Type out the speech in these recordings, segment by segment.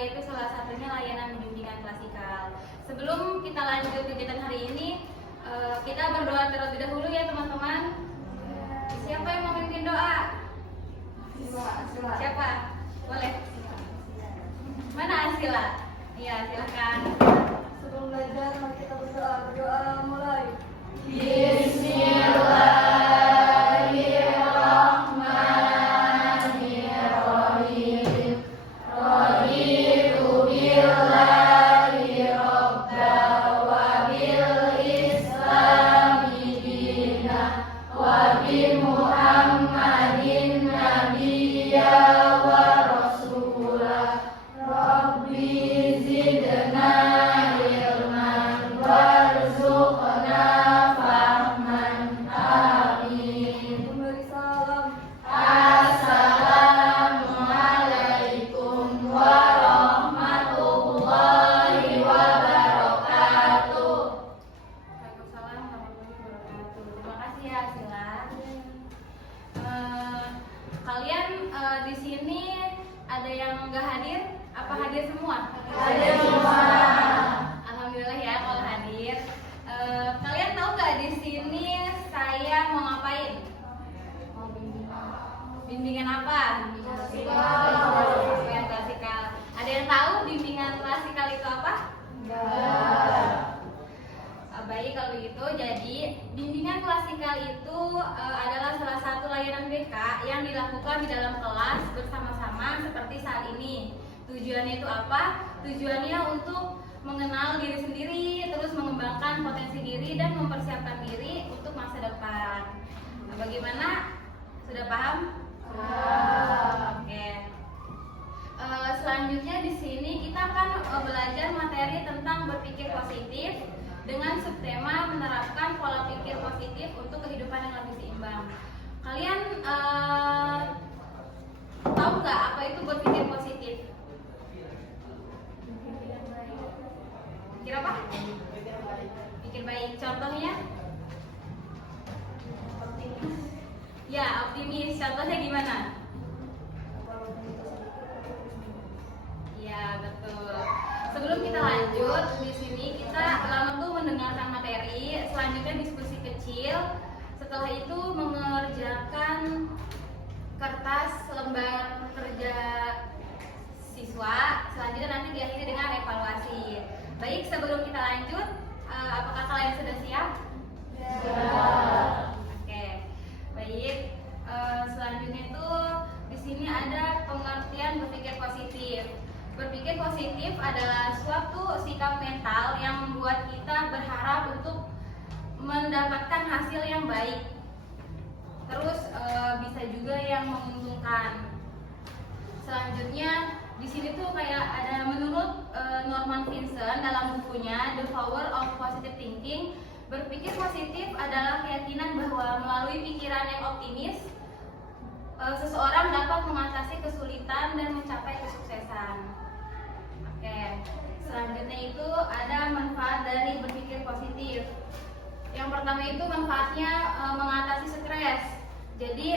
yaitu salah satunya layanan bimbingan klasikal. Sebelum kita lanjut kegiatan hari ini, kita berdoa terlebih dahulu ya teman-teman. Siapa yang mau memimpin doa? Siapa? Boleh. Mana Ansila? Iya, silakan. Sebelum belajar, mari kita berdoa. Berdoa mulai. Bismillahirrahmanirrahim. Raditu billahi rabban wa bil islami dinan wa bi Muhammadin nabiyya wa rasulah. Rabbi zidna ilman warzuqna fahman. Amin. Memberi salam. Assalamualaikum warahmatullahi wabarakatuh. Waalaikumsalam warahmatullahi wabarakatuh. Terima kasih ya Sila. Kalian di sini ada yang nggak hadir? Apa hadir semua? Hadir semua. Alhamdulillah ya kalau hadir. Kalian tahu nggak di sini saya mau ngapain? Mau bimbingan apa? Bimbingan klasikal. Ada yang tahu bimbingan klasikal itu apa? Baik kalau begitu, jadi bimbingan klasikal itu adalah salah satu layanan BK yang dilakukan di dalam kelas bersama-sama seperti saat ini. Tujuannya itu apa? Tujuannya untuk mengenal diri sendiri, terus mengembangkan potensi diri dan mempersiapkan diri untuk masa depan. Nah, bagaimana? Sudah paham? Oke. Selanjutnya di sini kita akan belajar materi tentang berpikir positif dengan subtema menerapkan pola pikir positif untuk kehidupan yang lebih seimbang. Kalian tahu nggak apa itu berpikir positif? Pikir apa? Pikir baik. Contohnya? Ya, optimis. Contohnya gimana? Ya, betul. Sebelum kita lanjut, di sini kita lama tuh mendengarkan materi, selanjutnya diskusi kecil. Setelah itu mengerjakan kertas lembar kerja siswa. Selanjutnya nanti diakhiri dengan evaluasi. Baik, sebelum kita lanjut, apakah kalian sudah siap? Oke, baik. Selanjutnya itu di sini ada pengertian berpikir positif. Berpikir positif adalah suatu sikap mental yang membuat kita berharap untuk mendapatkan hasil yang baik. Terus bisa juga yang menguntungkan. Selanjutnya di sini tuh kayak ada menurut Norman Vincent dalam bukunya The Power of Positive Thinking, berpikir positif adalah keyakinan bahwa melalui pikiran yang optimis seseorang dapat mengatasi kesulitan dan mencapai kesuksesan. Oke, selanjutnya itu ada manfaat dari berpikir positif. Yang pertama itu manfaatnya mengatasi stres. Jadi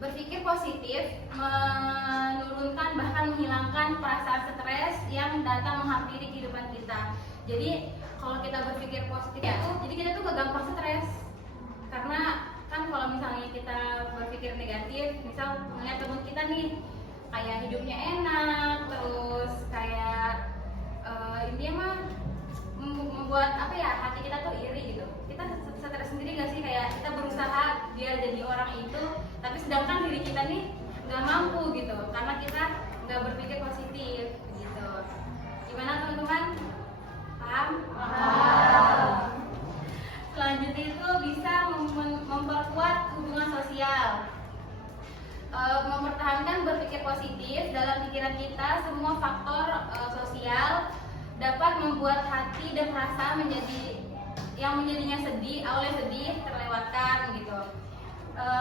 berpikir positif menurunkan bahkan menghilangkan perasaan stres yang datang menghampiri kehidupan kita. Jadi kalau kita berpikir positif itu, jadi kita tuh gak gampang stres. Karena kan kalau misalnya kita berpikir negatif, misal melihat teman kita nih kayak hidupnya enak, terus kayak intinya mah membuat apa ya, hati kita tuh iri gitu. Kita stres sendiri gak sih, kayak kita berusaha biar jadi orang itu, tapi sedangkan diri kita nih nggak mampu gitu, karena kita nggak berpikir positif gitu. Gimana teman-teman? Paham? Selanjutnya itu bisa memperkuat hubungan sosial. Mempertahankan berpikir positif dalam pikiran kita, semua faktor sosial dapat membuat hati dan perasaan menjadi yang menjadinya awalnya sedih terlewatkan gitu.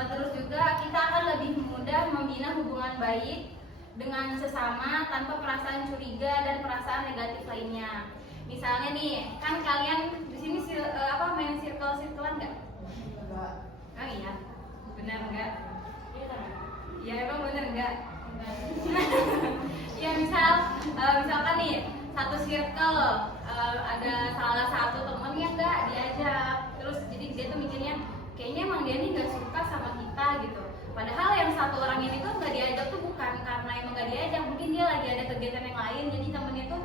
Terus juga kita akan lebih mudah membina hubungan baik dengan sesama tanpa perasaan curiga dan perasaan negatif lainnya. Misalnya nih, kan kalian di sini main circle-circlean nggak? Oh iya, benar nggak? Ya emang bener nggak? Ya misalkan nih satu circle, ada salah satu temen yang nggak diajak, terus jadi dia tuh mikirnya kayaknya emang dia nih nggak suka sama kita gitu. Padahal yang satu orang ini tuh nggak diajak tuh bukan karena emang nggak diajak, mungkin dia lagi ada kegiatan yang lain, jadi temennya tuh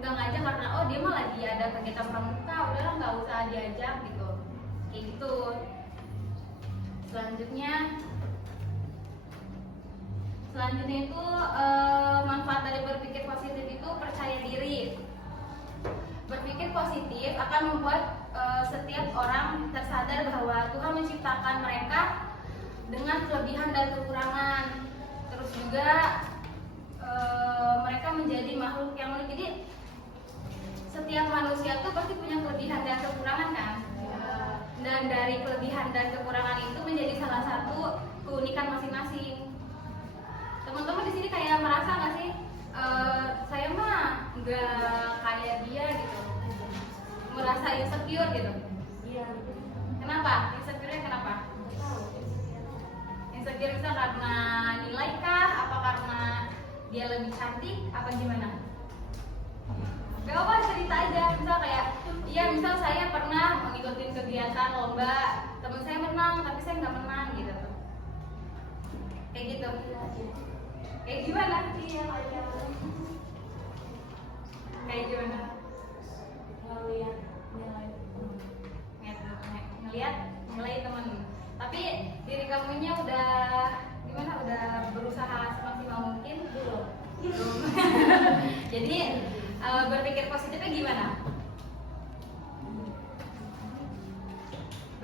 nggak ngajak karena oh dia mah lagi ada kegiatan pramuka, udahlah nggak usah diajak gitu, kayak gitu. Selanjutnya itu manfaat dari berpikir positif itu percaya diri. Berpikir positif akan membuat setiap orang tersadar bahwa Tuhan menciptakan mereka dengan kelebihan dan kekurangan. Terus juga mereka menjadi makhluk yang unik. Jadi setiap manusia tuh pasti punya kelebihan dan kekurangan kan? Dan dari kelebihan dan kekurangan itu menjadi salah satu keunikan masing-masing. Teman-teman di sini kayak merasa nggak sih, saya mah nggak kayak dia gitu, merasa insecure gitu. Iya. Kenapa? Insecure-nya kenapa? Insecure bisa karena nilai kah? Apa karena dia lebih cantik? Apa gimana? Gak apa, cerita aja. Misal kayak, iya misal saya pernah mengikuti kegiatan lomba, teman saya menang tapi saya nggak menang gitu. Kayak gitu. Kayak gimana? Iya, Kayak gimana? ngeliat Ngeliat nilai temen. Tapi diri kamunya udah gimana? Udah berusaha semaksimal mungkin? Belum. Jadi berpikir positifnya gimana?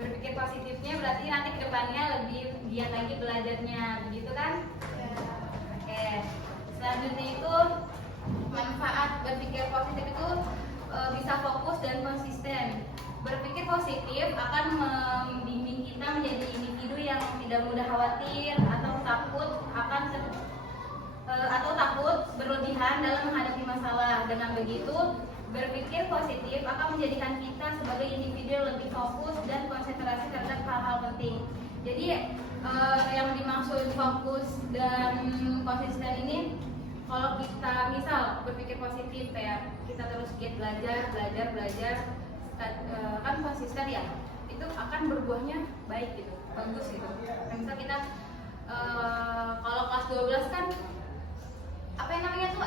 Berpikir positifnya berarti nanti kedepannya lebih giat lagi belajarnya, begitu kan? Oke. Selanjutnya itu manfaat berpikir positif itu bisa fokus dan konsisten. Berpikir positif akan membimbing kita menjadi individu yang tidak mudah khawatir atau takut berlebihan dalam menghadapi masalah. Dengan begitu, berpikir positif akan menjadikan kita sebagai individu yang lebih fokus dan konsentrasi terhadap hal-hal penting. Jadi yang dimaksud fokus dan konsisten ini, kalau kita misal berpikir positif kayak kita terus giat belajar kan konsisten ya, itu akan berbuahnya baik gitu, bagus gitu. Misal kita kalau kelas 12 kan apa yang namanya tuh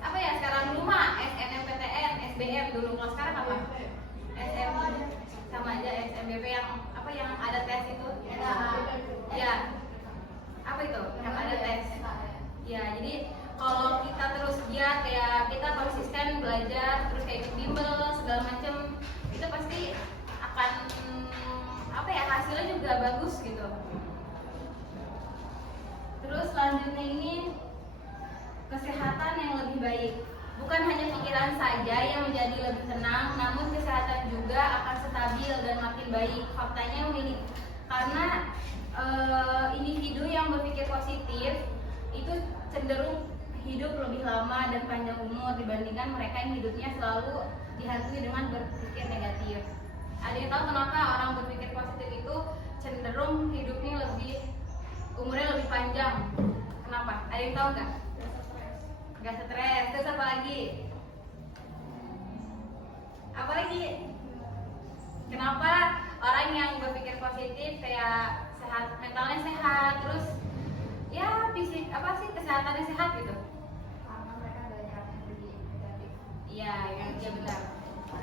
apa ya sekarang dulu mah SNMPTN, SBM dulu, kalau sekarang apa? SM sama aja SMBP yang apa yang ada tes itu? Ya. Apa itu? Yang ada tes. Ya, jadi kalau kita terus giat kayak kita konsisten belajar terus kayak ikut bimbel segala macem, itu pasti akan apa ya hasilnya juga bagus gitu. Terus selanjutnya ini kesehatan yang lebih baik. Bukan hanya pikiran saja yang menjadi lebih tenang, namun kesehatan juga akan stabil dan makin baik. Faktanya memilih karena individu yang berpikir positif itu cenderung hidup lebih lama dan panjang umur dibandingkan mereka yang hidupnya selalu dihantui dengan berpikir negatif. Ada yang tahu kenapa orang berpikir positif itu cenderung hidupnya umurnya lebih panjang? Kenapa? Ada yang tahu nggak? Nggak stres. Terus apa lagi? Apa lagi? Kenapa orang yang berpikir positif kayak sehat, mentalnya sehat, terus ya fisik apa sih kesehatannya sehat gitu? Karena mereka banyak energi negatif. Iya, ya benar.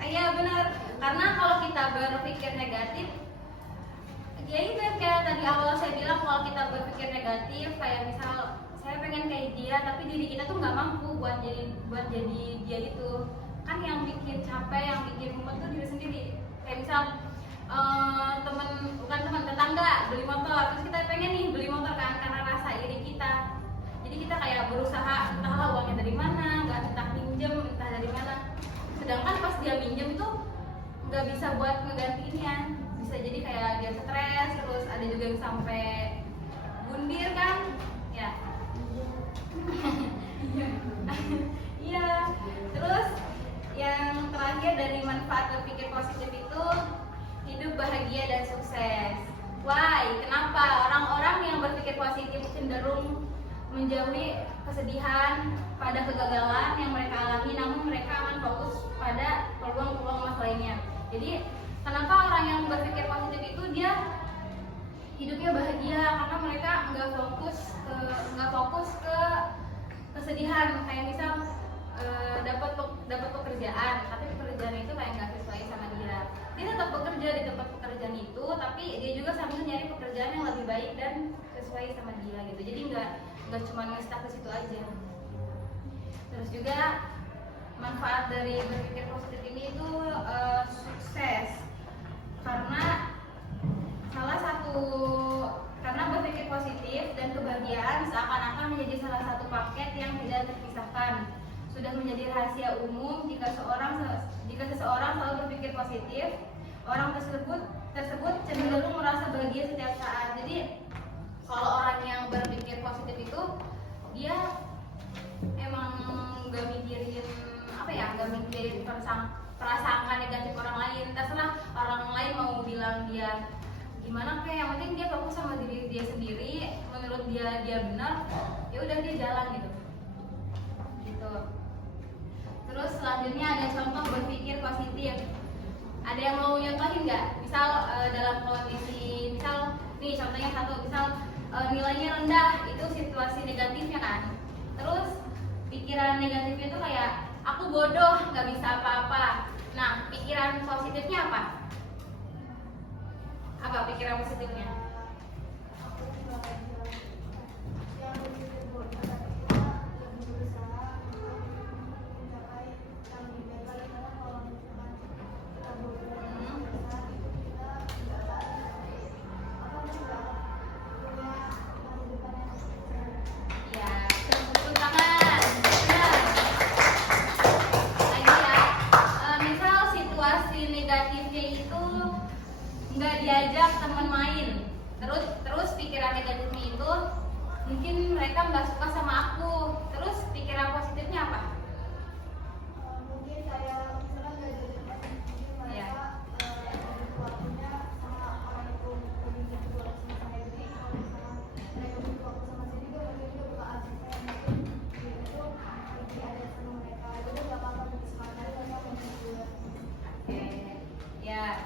Iya benar. Karena kalau kita berpikir negatif, ya itu kayak tadi awal saya bilang, kalau kita berpikir negatif kayak misal saya pengen kayak dia tapi diri kita tuh nggak mampu buat jadi dia itu, kan yang bikin capek, yang bikin mumet tuh diri sendiri. Kayak misal tetangga beli motor, terus kita pengen nih beli motor kan karena rasa iri kita, jadi kita kayak berusaha entahlah uangnya dari mana, entah pinjem entah dari mana, sedangkan pas dia pinjem itu nggak bisa buat ngegantiinnya, bisa jadi kayak dia stres, terus ada juga yang sampai bundir kan ya. Iya. Terus yang terakhir dari manfaat berpikir positif itu hidup bahagia dan sukses. Why? Kenapa orang-orang yang berpikir positif cenderung menjauhi kesedihan pada kegagalan yang mereka alami, namun mereka akan fokus pada peluang-peluang emas lainnya. Jadi kenapa orang yang berpikir positif itu dia hidupnya bahagia, karena mereka nggak fokus ke kesedihan. Kayak misal dapat pekerjaan, tapi pekerjaan itu kayak nggak sesuai sama dia. Dia tetap bekerja di tempat pekerjaan itu, tapi dia juga sambil nyari pekerjaan yang lebih baik dan sesuai sama dia gitu. Jadi nggak cuma nge-stuck ke situ aja. Terus juga manfaat dari berpikir positif ini itu sukses, karena berpikir positif dan kebahagiaan seakan-akan menjadi salah satu paket yang tidak terpisahkan. Sudah menjadi rahasia umum jika seseorang selalu berpikir positif, orang tersebut cenderung merasa bahagia setiap saat. Jadi kalau orang yang berpikir positif itu dia emang gak mikirin prasangka negatif orang lain. Terserah orang lain mau bilang dia gimana, kayak yang penting dia fokus sama diri dia sendiri. Menurut dia benar, ya udah dia jalan gitu. Terus selanjutnya ada contoh berpikir positif. Ada yang mau nyontohin nggak? Misal dalam kondisi, misal nih contohnya satu, misal nilainya rendah, itu situasi negatifnya kan. Terus pikiran negatifnya itu kayak aku bodoh, nggak bisa apa-apa. Nah, pikiran positifnya apa? Apa pikiran positifnya? Nggak diajak teman main, terus pikiran negatifnya itu mungkin mereka nggak suka sama aku. Terus pikiran positifnya apa? Mungkin kayak misalnya nggak jadi mereka waktunya sama orang itu lebih butuh waktu sama saya. Jadi kalau misalnya mereka butuh waktu sama saya juga, mereka juga butuh akses saya. Mungkin itu lebih ada sama mereka. Jadi nggak apa-apa lebih semangat mereka menghibur. Oke, ya.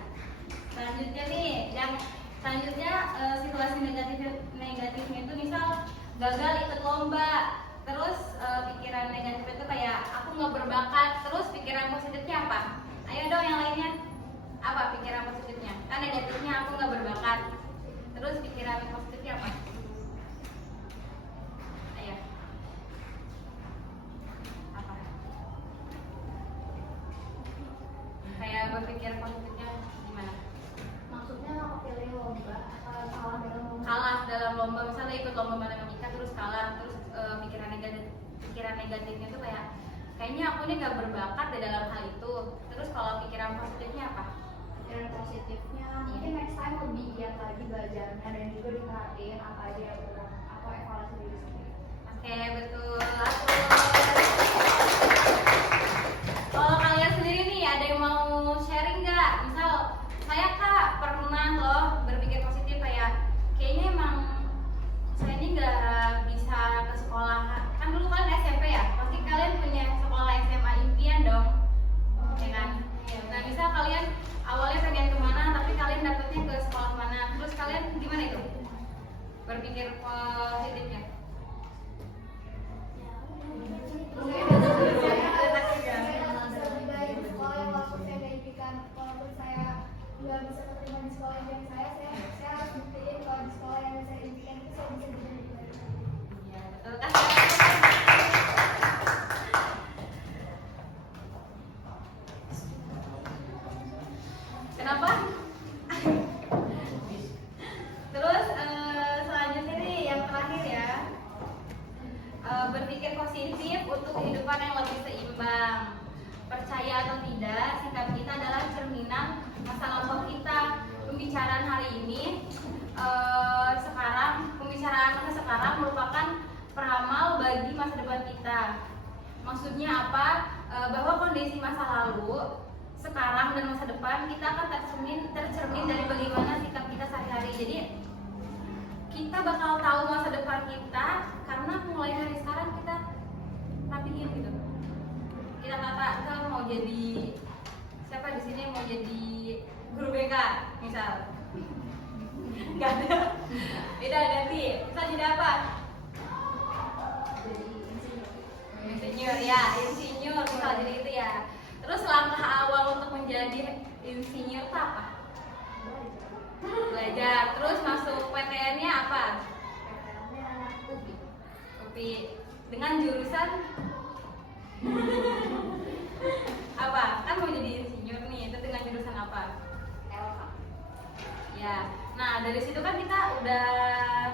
Selanjutnya situasi negatifnya itu misal gagal ikut lomba. Terus pikiran negatifnya itu kayak aku nggak berbakat. Terus pikiran positifnya apa? Ayo dong yang lainnya. Apa pikiran positifnya? Kan negatifnya aku nggak berbakat. Terus pikiran positifnya apa? Ayo. Apa? Kayak berpikir positifnya gimana? Maksudnya aku pilih lomba, Kalah dalam lomba, misalnya ikut lomba matematika terus kalah, terus pikiran negatifnya tuh kayaknya aku ini gak berbakat di dalam hal itu. Terus kalau pikiran positifnya apa? Pikiran positifnya mungkin next time lebih giat lagi belajarnya dan juga diperhatiin apa aja yang kurang atau evaluasi diri sendiri. Oke, betul. Kalau kalian sendiri nih ada yang mau sharing nggak? Misal saya Kak pernah loh berpikir positif kayaknya emang saya ini nggak bisa ke sekolah. Kan dulu kalian SMP ya, pasti kalian punya sekolah SMA impian dong, ya kan? Nah misal kalian awalnya pengen kemana, tapi kalian dapetnya ke sekolah mana? Terus kalian gimana itu? Berpikir positifnya? Nggak bisa keterima di sekolah yang saya harus buktiin kalau di sekolah yang saya impikan itu saya bisa jadi lebih baik. Ya, betul kan? Kenapa? Terus selanjutnya nih yang terakhir ya, berpikir positif untuk kehidupan yang lebih seimbang. Percaya atau tidak, sikap kita adalah cerminan masa lampau kita. Pembicaraan hari ini pembicaraan masa sekarang merupakan peramal bagi masa depan kita. Maksudnya apa? Bahwa kondisi masa lalu, sekarang dan masa depan kita akan tercermin dari bagaimana sikap kita sehari-hari. Jadi kita bakal tahu masa depan kita karena mulai dari sekarang kita rapihin gitu. Kita kata mau jadi siapa di sini mau jadi guru BK misal. Gak ada. Beda ganti. Bisa jadi apa? Insinyur ya, insinyur bisa jadi itu ya. Terus langkah awal untuk menjadi insinyur itu apa? Belajar. Terus masuk PTN-nya apa? UPI. Dengan jurusan apa? Kan mau jadi insinyur nih, itu dengan jurusan apa? Ya. Nah, dari situ kan kita udah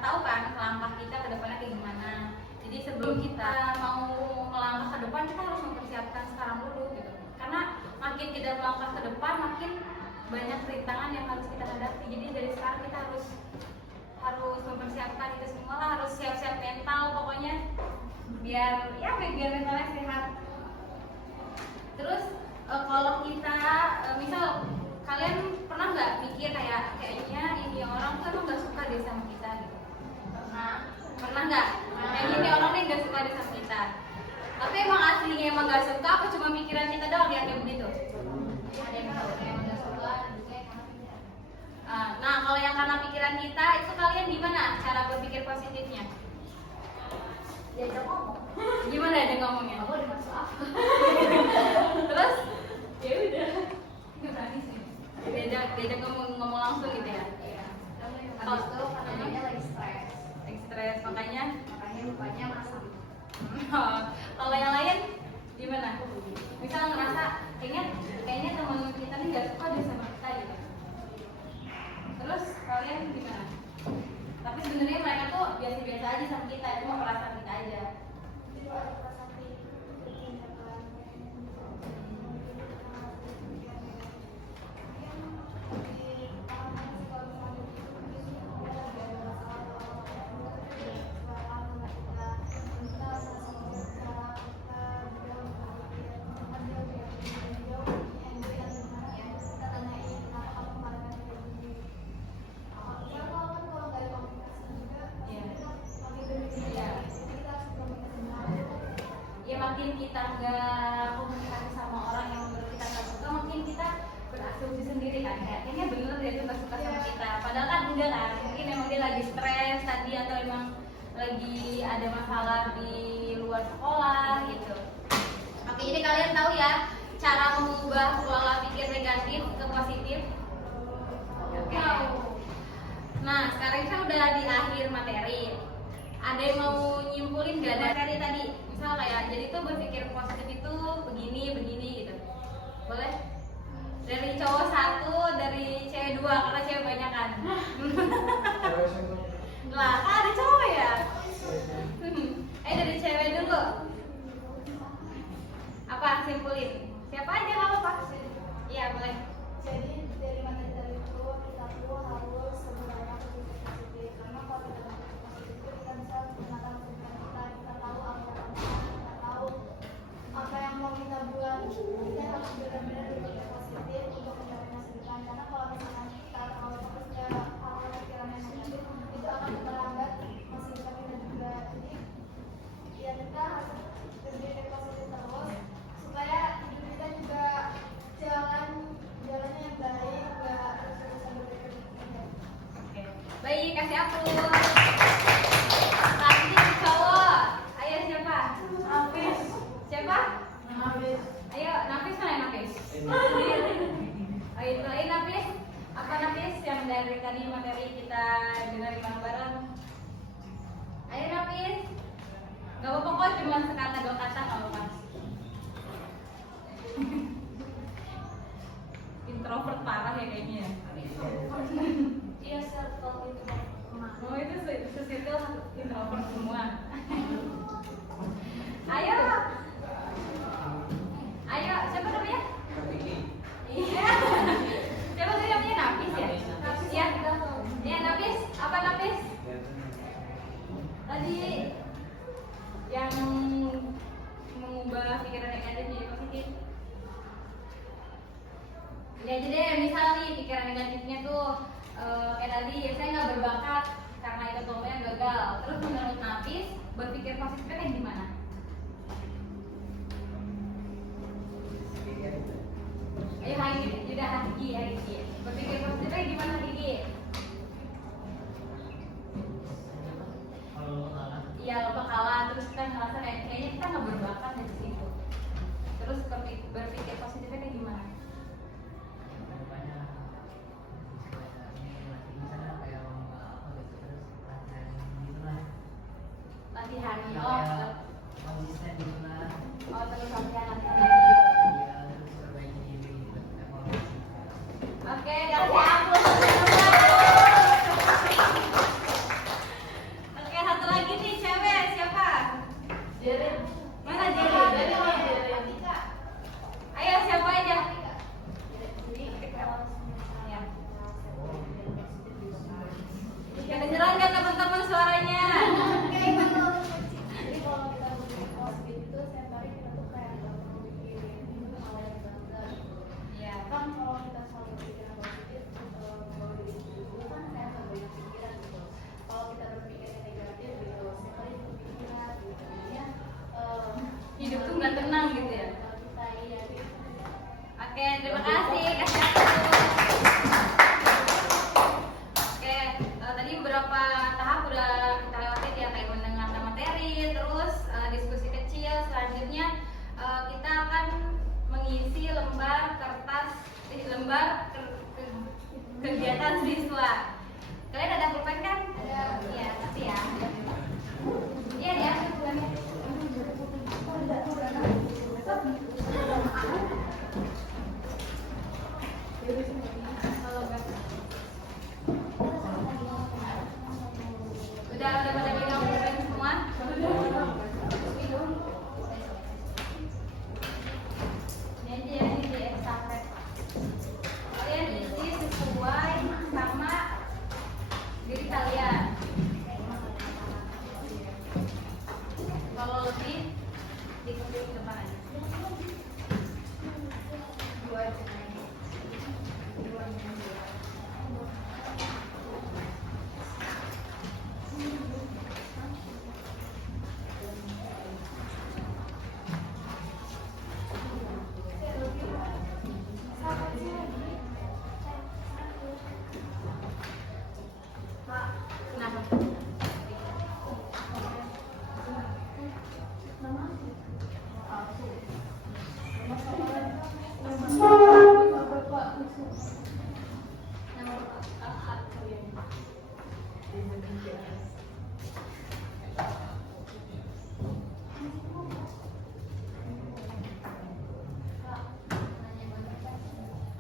tahu kan langkah kita ke depannya kayak gimana. Jadi sebelum kita mau melangkah ke depan, kita harus mempersiapkan sekarang dulu gitu. Karena makin kita melangkah ke depan, makin banyak rintangan yang harus kita hadapi. Jadi dari sekarang kita harus mempersiapkan itu semua lah, harus siap-siap mental pokoknya biar mentalnya sehat. Terus kalau kita misal kalian pernah nggak mikir kayaknya ini orang tuh emang nggak suka deh sama kita gitu? Pernah nggak? Kayaknya ini orang nih nggak suka deh sama kita. Tapi emang aslinya emang nggak suka, apa cuma pikiran kita doang yang kayak begitu? Ada yang emang nggak suka, nah kalau yang karena pikiran kita itu kalian gimana cara berpikir positifnya? Diajak ngomong. Gimana ada ngomongnya? Aku udah masuk. Terus ya udah nggak berani sih. Diajak ngomong langsung gitu ya. Iya. Habis itu katanya dia lagi stres, makanya mukanya masam. kalau yang lain gimana? Misal ngerasa kayaknya teman kita nih nggak suka deh sama kita gitu. Terus kalian gimana? Tapi sebenarnya mereka tuh biasa-biasa aja sama kita, cuma perasaan kita aja. Itu ada perasaan tindakan makin kita nggak komunikasi sama orang yang menurut kita nggak suka, makin kita berasumsi sendiri kan, kayaknya bener dia tuh nggak suka sama kita, padahal kan enggak kan, mungkin emang dia lagi stres tadi atau emang lagi ada masalah di luar sekolah gitu. Oke, jadi kalian tahu ya cara mengubah pola pikir negatif ke positif. Oke. Nah, sekarang kita udah di akhir materi. Ada yang mau nyimpulin gak dari tadi? Misal kayak jadi tuh berpikir positif itu begini gitu. Boleh? Dari cowok satu, dari cewek dua, karena cewek banyak kan. Lah, kan ada cowok ya? Dari cewek dulu. Apa simpulin? Siapa aja kalau Pak? Iya, boleh. Jadi dari materi itu kita tuh harus sebenarnya berpikir positif, karena kalau kita berpikir positif itu kita bisa mengenalkan pikiran kita tahu kita tahu apa yang mau kita buat. Kita harus benar-benar berpikir positif untuk mencapai masa depan, karena kalau misalkan kita terlalu fokus ke hal-hal pikiran yang negatif itu akan memperlambat masa depan kita juga. Jadi ya kita harus berpikir positif terus supaya hidup kita juga jalannya yang baik, nggak terus-terusan berpikir negatif. Oke. Baik, kasih aplaus. Lanjut cowok. Ayo siapa? Nafis. Siapa? Nafis. Ayo, Nafis mana Nafis? Ayo, itu Nafis. Apa Nafis yang dari tadi materi kita dengerin bareng-bareng? Ayo Nafis. Gak apa-apa kok, cuma sekata dua kata gak apa-apa. Introvert parah ya kayaknya ya. Iya, circle itu. Oh, itu circle introvert semua. Ayo. Ayo, siapa namanya? Iya. Siapa tadi namanya? Nafis ya? Nafis ya? Iya, Nafis. Apa Nafis? Tadi yang mengubah pikiran negatif jadi positif. Ya jadi misal nih pikiran negatifnya tuh kayak tadi ya saya nggak berbakat karena ikut lombanya gagal. Terus menurut Nafis, berpikir positifnya kayak gimana? Ayo Hagi, udah Hagi. Berpikir positifnya gimana Hagi? Iya, lomba kalah, terus kita ngerasa kayaknya kita nggak berbakat dari situ. Terus berpikir positifnya kayak gimana? Latihan, konsisten gitu lah. terus latihan. Iya, terus perbaiki diri, evaluasi. Oke, kasih aplaus. Oke, satu lagi nih cewek, siapa? Jere. Mana Jere? Ayo siapa aja? Ya. Kedengeran nggak teman-teman suaranya? Jadi kalau kita berpikir positif itu setiap hari kita tuh kayak nggak perlu mikirin hal yang benar. Iya. Kan kalau kita selalu berpikiran positif, kalau diri itu kan kayak nggak banyak pikiran gitu. Kalau kita berpikir yang negatif gitu, setiap hari berpikiran gitu, jadinya Hidup tuh nggak tenang gitu ya? Kita iya gitu. Oke, terima kasih. Kasih aplaus. Oke, tadi beberapa tahap udah kita lewatin ya, kayak mendengarkan materi, terus diskusi kecil. Selanjutnya kita akan mengisi lembar kegiatan siswa. Kalian ada pulpen kan? Ada. Iya, kasih ya. Iya ya, pulpennya. Udah pada pegang pulpen semua? Ini aja ya, ini di estafet. Kalian isi sesuai sama diri kalian. Kalau lebih dikasih ke depan aja. Dua aja. Kenapa?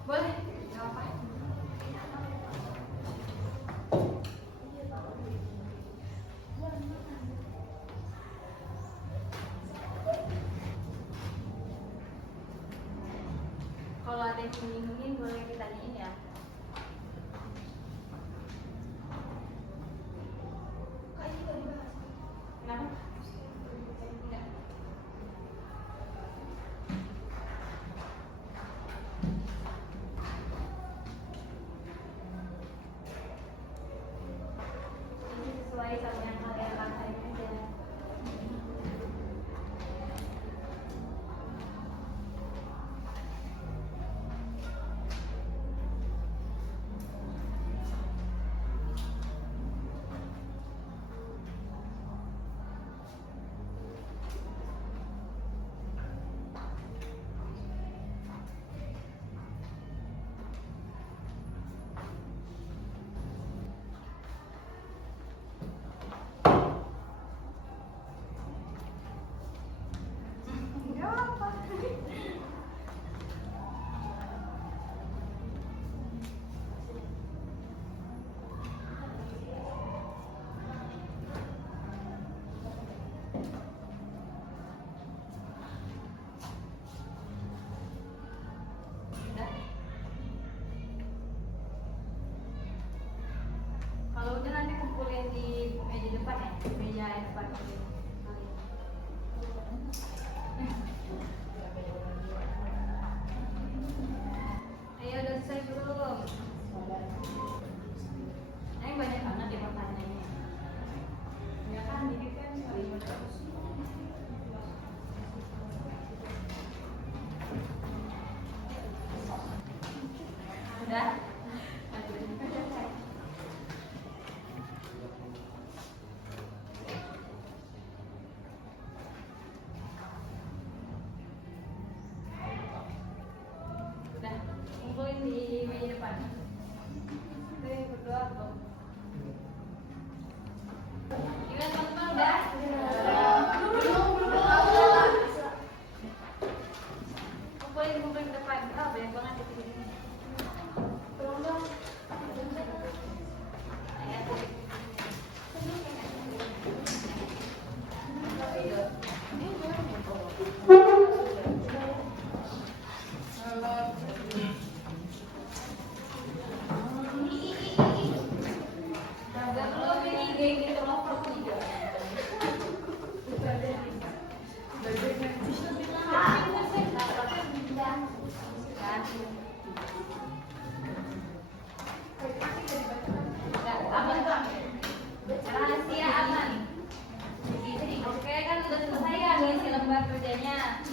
Boleh, nggak apa-apa. Kalau ada yang bingungin boleh ditanyain ya. Kenapa? Enggak. Ini sesuai sama yang kalian rasain aja.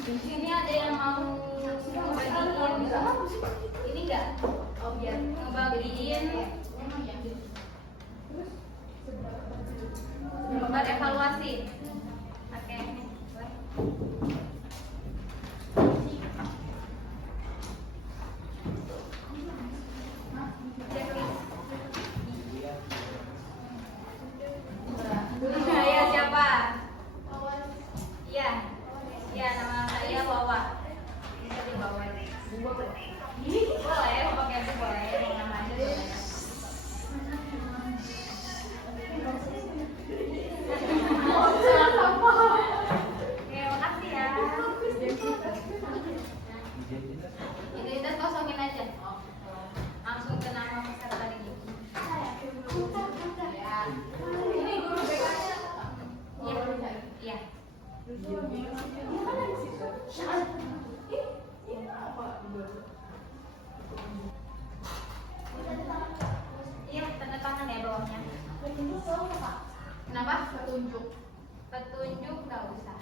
Di sini ada yang mau ngebagiin ini enggak? Oh biar ngebagiin gambar evaluasi. Oke, boleh. Iya, siapa? Iya. Iya, nama saya Wawa. Bisa dibawa. Boleh, mau pakai itu boleh, mau nama aja boleh. Oke, makasih ya. Identitas kosongin aja. Langsung ke nama peserta tadi. Ini guru BK-nya. Iya. Iya, tanda tangan ya bawahnya. Kenapa? Petunjuk. Petunjuk nggak usah.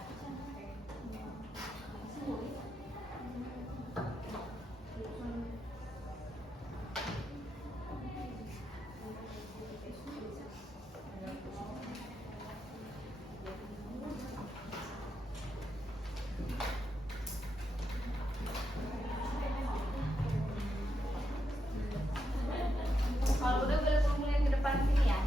Kalau udah boleh kumpulin ke depan sini ya.